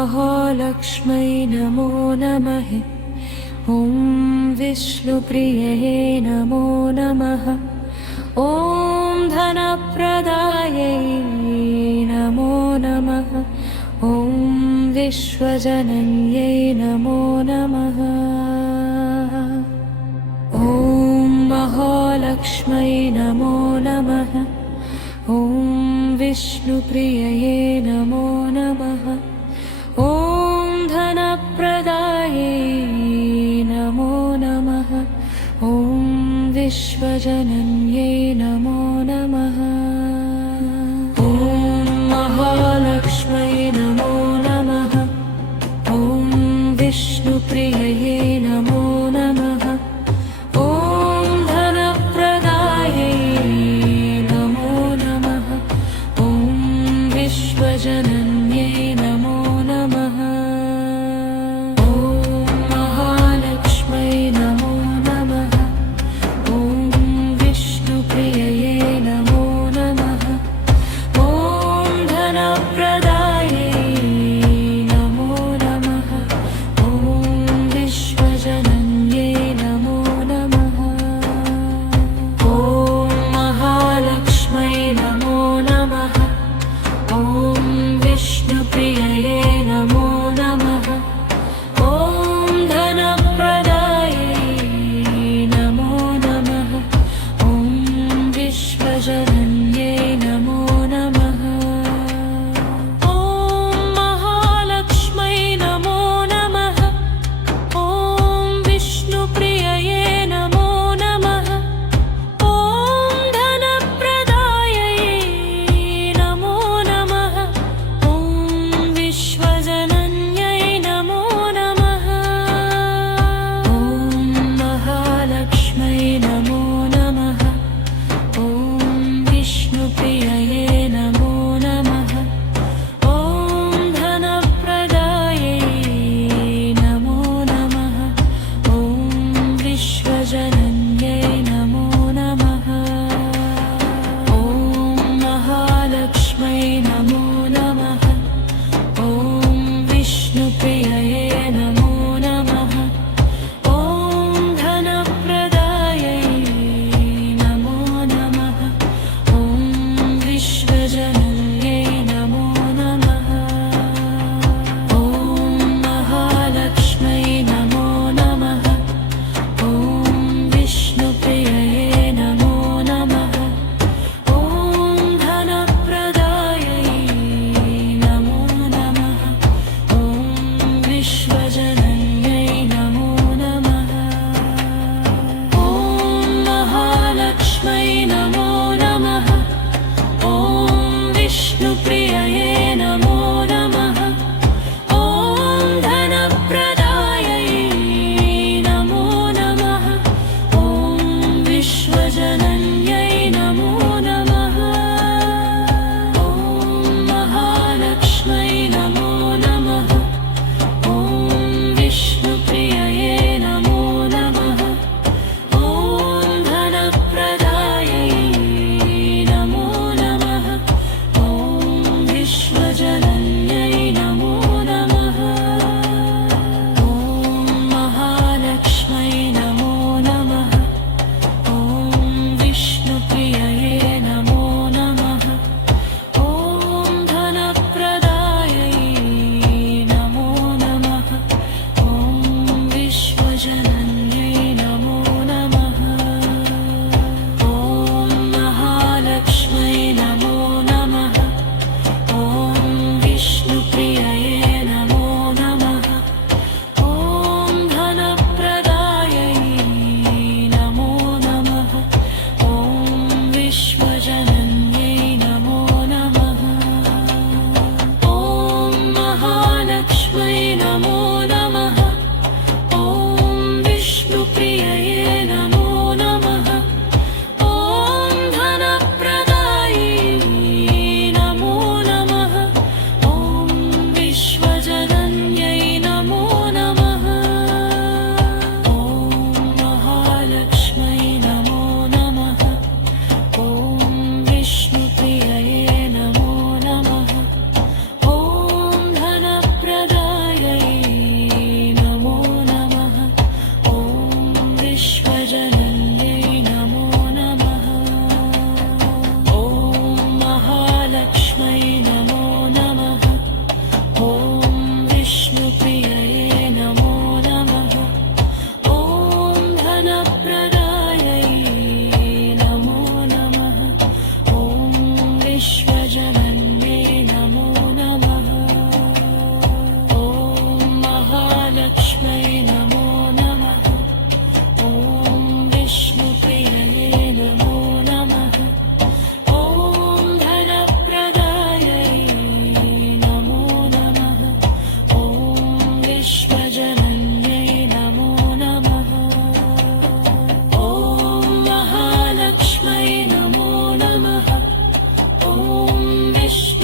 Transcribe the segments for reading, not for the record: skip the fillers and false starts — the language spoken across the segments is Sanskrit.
महालक्ष्मै नमो नमः। ॐ विष्णुप्रिये नमो नमः। ॐ धनप्रदायै नमो नमः। ॐ विश्वजनन्यै नमो नमः। ॐ महालक्ष्मै नमो नमः। ॐ विष्णुप्रिये नमो नमः। ॐ धनप्रदायै नमो नमः। ॐ विश्वजनन्यै नमो नमः। ॐ महालक्ष्मै नमो नमः। ॐ विष्णुप्रिये नमो नमः। ॐ धनप्रदायै नमो नमः। ॐ विश्वजनन्यै नमो नमः। ॐ महालक्ष्मै नमो नमः। ॐ विष्णुप्रिये नमो नमः। ॐ धनप्रदायै नमो नमः। ॐ विश्वजनन्यै नमो नमः। ॐ महालक्ष्मै नमो नमः। ॐ विष्णुप्रिये नमो नमः। ॐ धनप्रदायै नमो नमः। ॐ विश्वजनन्यै नमो नमः। ॐ महालक्ष्मै नमो नमः। ॐ विष्णुप्रिये नमो नमः। ॐ धनप्रदायै नमो नमः। ॐ विश्वजनन्यै नमो नमः। ॐ महालक्ष्मै नमो नमः। ॐ विष्णुप्रिये नमो नमः। ॐ धनप्रदायै नमो नमः। ॐ विश्वजनन्यै नमो नमः। ॐ महालक्ष्मै नमो नमः। ॐ विष्णुप्रिये नमो नमः। ॐ धनप्रदायै नमो नमः। ॐ विश्वजनन्यै नमो नमः। ॐ महालक्ष्मै नमो नमः। ॐ विष्णुप्रिये नमो नमः। ॐ धनप्रदायै नमो नमः। ॐ विश्वजनन्यै नमो नमः। ॐ महालक्ष्मै नमो नमः। ॐ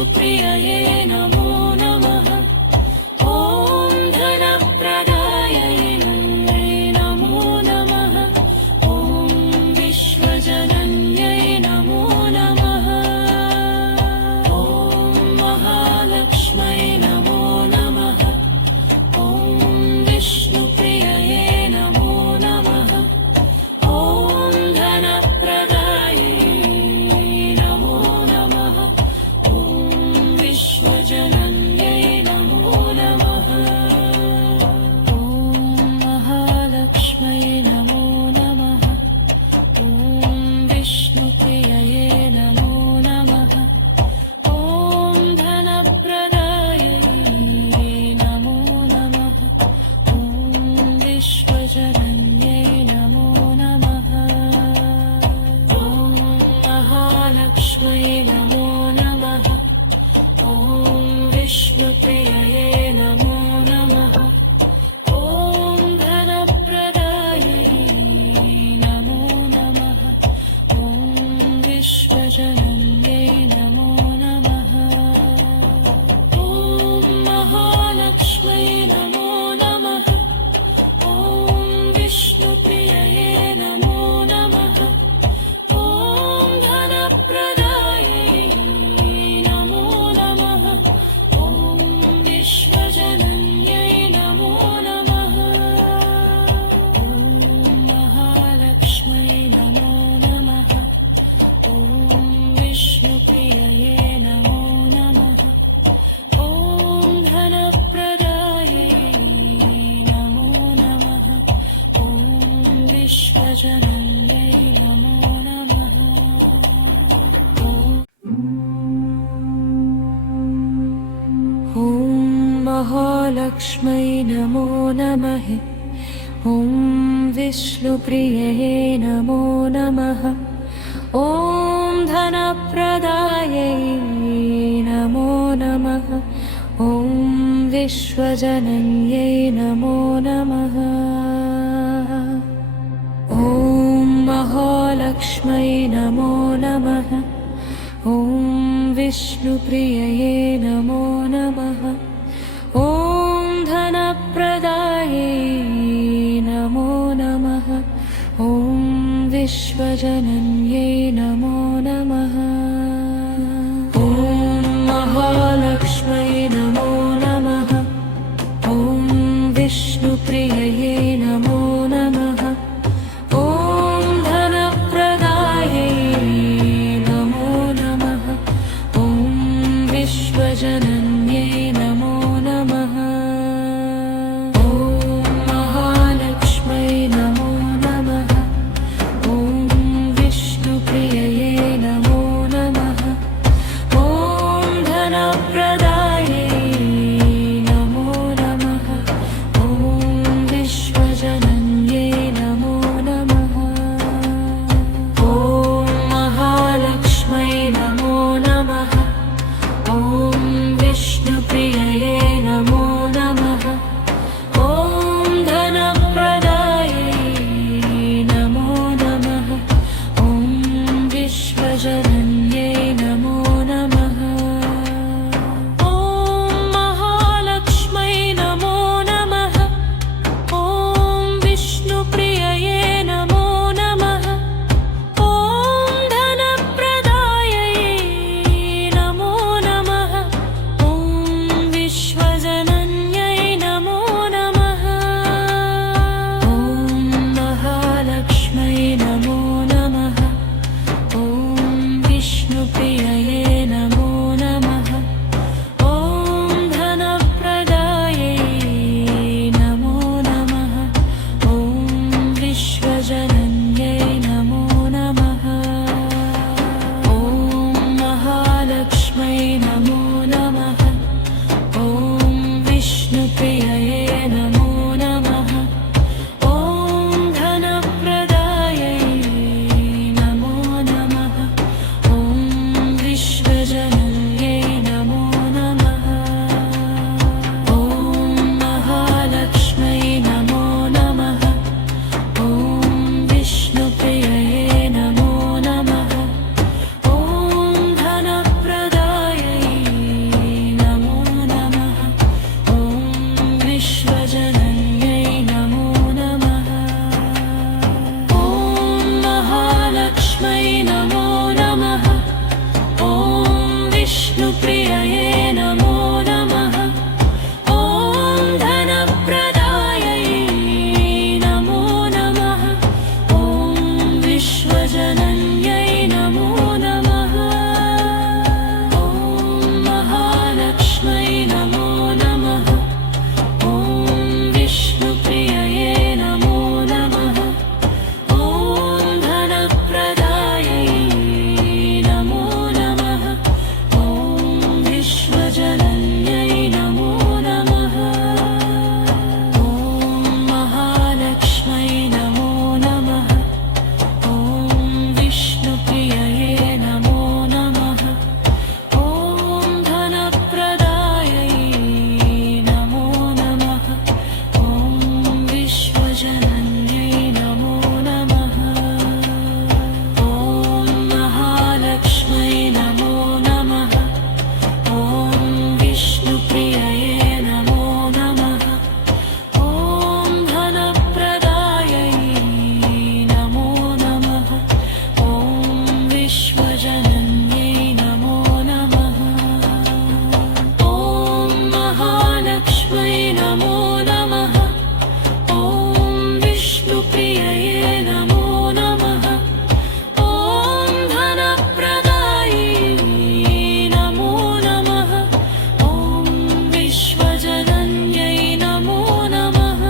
विष्णुप्रियये नमो नमः। ॐ धनप्रदायै नमो नमः। ॐ विश्वजनन्यै नमो नमः। ॐ महालक्ष्मै नमो नमः। ॐ विष्णुप्रियये नमो नमः। ॐ धनप्रदायै नमो नमः। ॐ विश्वजनन्यै नमो नमः। ॐ महालक्ष्मै नमो नमः। ॐ विष्णुप्रियये नमो नमः। ॐ धनप्रदायै नमो नमः। ॐ विश्वजनन्यै नमो नमः। ॐ महालक्ष्मै नमो नमः। ॐ विष्णुप्रियये नमो नमः। ॐ धनप्रदायै नमो नमः। ॐ विश्वजनन्यै नमो नमः। ॐ महालक्ष्मै नमो नमः। ॐ विष्णुप्रियये नमो नमः। ॐ धनप्रदायै नमो नमः। ॐ विश्वजनन्यै नमो नमः। ॐ महालक्ष्मै नमो नमः। ॐ विष्णुप्रियये नमो नमः। ॐ धनप्रदायै नमो नमः। ॐ विश्वजनन्यै नमो नमः। ॐ महालक्ष्मै नमो नमः। ॐ विष्णुप्रियये नमो नमः। ॐ धनप्रदायै नमो नमः। ॐ विश्वजनन्यै नमो नमः। ॐ महालक्ष्मै नमो नमः। ॐ विष्णुप्रियये नमो नमः। ॐ धनप्रदायै नमो नमः। ॐ विश्वजनन्यै नमो नमः। ॐ महालक्ष्मै नमो नमः। ॐ विष्णुप्रियये नमो नमः। ॐ धनप्रदायै नमो नमः। ॐ विश्वजनन्यै नमो नमः। ॐ महालक्ष्मै नमो नमः। ॐ विष्णुप्रियये नमो नमः। विष्णुप्रियये नमो नमः ॐ धनप्रदायै नमो नमः ॐ विश्वजनन्यै नमो नमः ॐ महालक्ष्मै नमो नमः ॐ विष्णुप्रियये नमो नमः ॐ धनप्रदायै नमो नमः ॐ विश्वजनन्यै नमो नमः ॐ महालक्ष्मै नमो नमः ॐ विष्णुप्रियये नमो नमः ॐ धनप्रदायै नमो नमः ॐ विश्वजनन्यै नमो नमः ॐ महालक्ष्मै नमो नमः ॐ विष्णुप्रियये नमो नमः ॐ धनप्रदायै नमो नमः ॐ विश्वजनन्यै नमो नमः ॐ महालक्ष्मै नमो नमः ॐ विष्णुप्रियये नमो नमः ॐ धनप्रदायै नमो नमः ॐ विश्वजनन्यै नमो नमः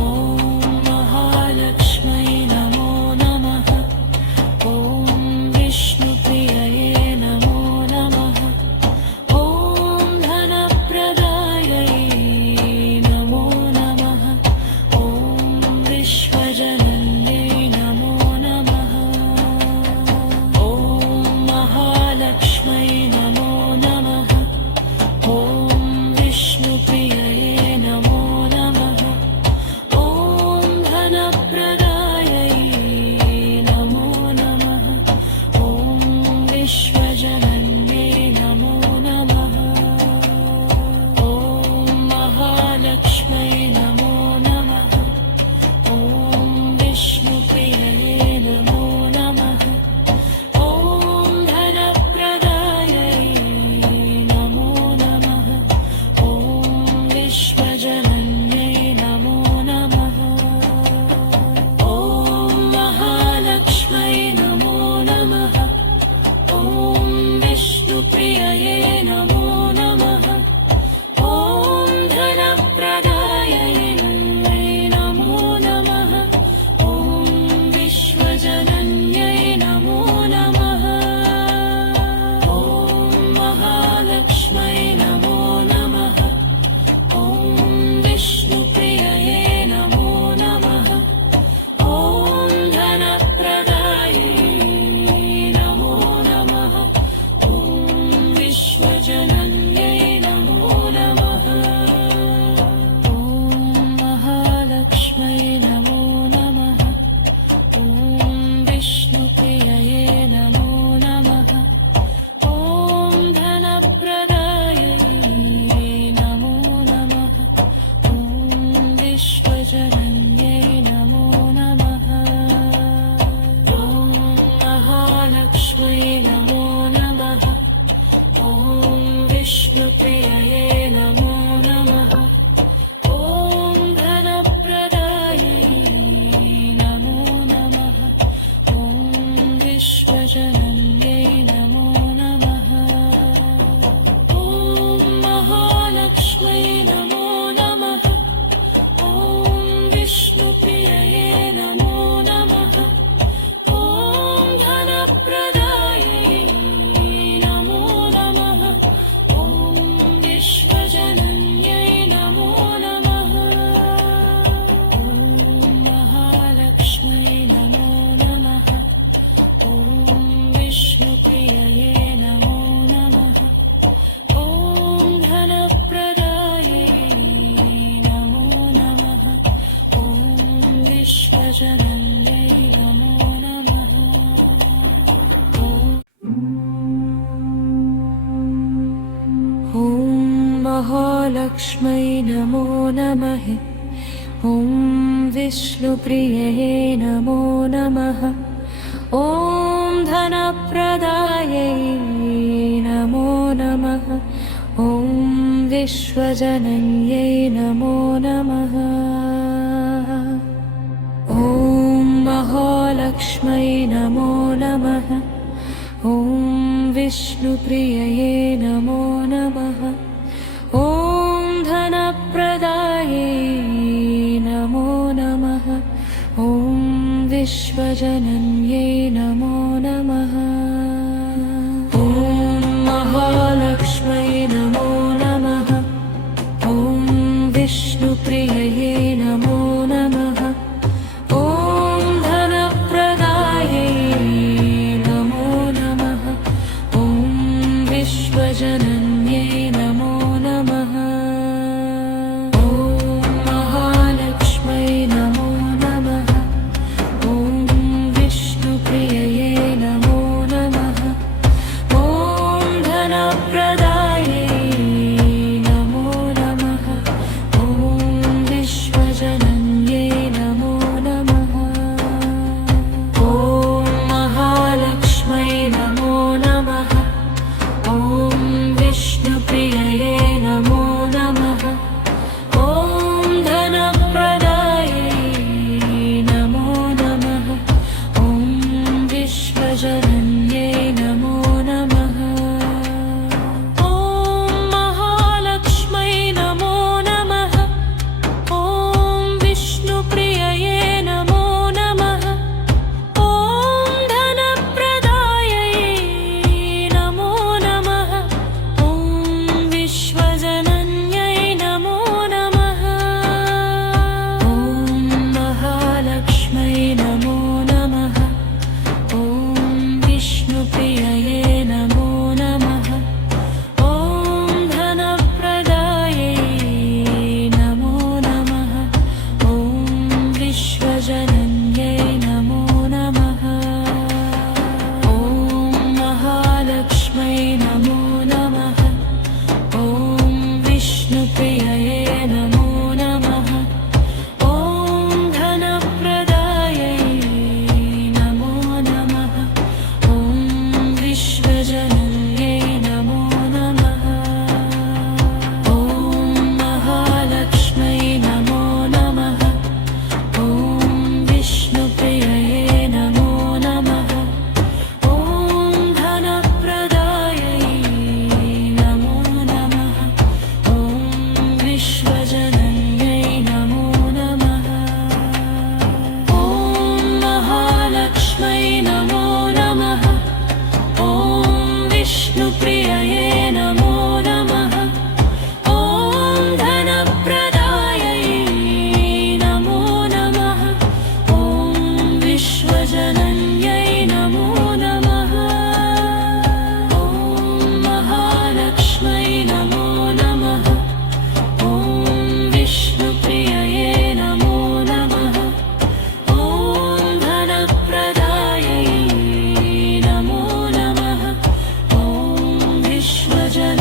ॐ महालक्ष्मै नमो नमः ॐ विष्णुप्रियये नमो नमः ॐ धनप्रदायै नमो नमः ॐ विश्वजनन्यै नमो नमः ॐ महालक्ष्मै नमो नमः ॐ विष्णुप्रियये नमो नमः ॐ धनप्रदायै नमो नमः ॐ विश्वजनन्यै नमो नमः ॐ महालक्ष्मै नमो नमः ॐ विष्णुप्रियये नमो नमः ॐ धनप्रदायै नमो नमः ॐ विश्वजनन्यै नमो नमः ॐ महालक्ष्मै नमो नमः ॐ विष्णुप्रियये नमो नमः ॐ धनप्रदायै नमो नमः ॐ विश्वजनन्यै नमो नमः ॐ महालक्ष्मै नमो नमः ॐ विष्णुप्रियये नमो नमः ॐ धनप्रदायै नमो नमः ॐ विश्वजनन्यै नमो नमः ॐ महालक्ष्मै नमो नमः ॐ विष्णुप्रियये नमो नमः ॐ धनप्रदायै नमो नमः ॐ विश्वजनन्यै नमो नमः ॐ महालक्ष्मै नमो नमः ॐ विष्णुप्रियये नमो नमः ॐ धनप्रदायै नमो नमः ॐ विश्वजनन्यै नमो नमः ॐ महालक्ष्मै नमो नमः ॐ विष्णुप्रियये नमो नमः ॐ धनप्रदायै नमो नमः ॐ विश्वजनन्यै नमो नमः ॐ महालक्ष्मै नमो नमः ॐ विष्णुप्रियये नमो नमः ॐ धनप्रदायै नमो नमः ॐ विश्वजनन्यै नमो नमः ॐ महालक्ष्मै नमो नमः ॐ विष्णुप्रियये नमो नमः ॐ धनप्रदायै विश्वजनन्यै नमो नमः। ॐ महालक्ष्मै नमो नमः। ॐ विष्णुप्रियये नमो नमः। ॐ धनप्रदायै नमो नमः। ॐ विश्वजनन्यै नमो नमः। ॐ महालक्ष्मै नमो नमः। ॐ विष्णुप्रियये नमो नमः। ॐ धनप्रदायै नमो नमः। ॐ विश्वजनन्यै नमो नमः। ॐ महालक्ष्मै नमो नमः। ॐ विष्णुप्रियये नमो नमः। ॐ धनप्रदायै नमो नमः। ॐ विश्वजनन्यै नमो नमः। ॐ महालक्ष्मै नमो नमः। ॐ विष्णुप्रियये नमो नमः। ॐ धनप्रदायै नमो नमः। ॐ विश्वजनन्यै नमो नमः। ॐ महालक्ष्मै नमो नमः। ॐ विष्णुप्रियये नमो नमः। ॐ धनप्रदायै नमो नमः। ॐ विश्वजनन्यै नमो नमः। ॐ महालक्ष्मै नमो नमः। ॐ विष्णुप्रियये नमो नमः। ॐ धनप्रदायै नमो नमः। ॐ विश्वजनन्यै नमो नमः। ॐ महालक्ष्मै नमो नमः। ॐ विष्णुप्रियये नमो नमः। ॐ धनप्रदायै नमो नमः। ॐ विश्वजनन्यै नमो नमः। ॐ महालक्ष्मै नमो नमः। ॐ विष्णुप्रियये नमो नमः। ॐ धनप्रदायै नमो नमः। ॐ विश्वजनन्यै नमो नमः। ॐ महालक्ष्मै नमो नमः। ॐ विष्णुप्रियये नमो नमः। ॐ धनप्रदायै नमो नमः। ॐ विश्वजनन्यै नमो नमः। ॐ महालक्ष्मै नमो नमः। ॐ विष्णुप्रियये नमो नमः। ॐ धनप्रदायै नमो नमः। ॐ विश्वजनन्यै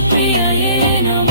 विष्णुप्रियये नमः।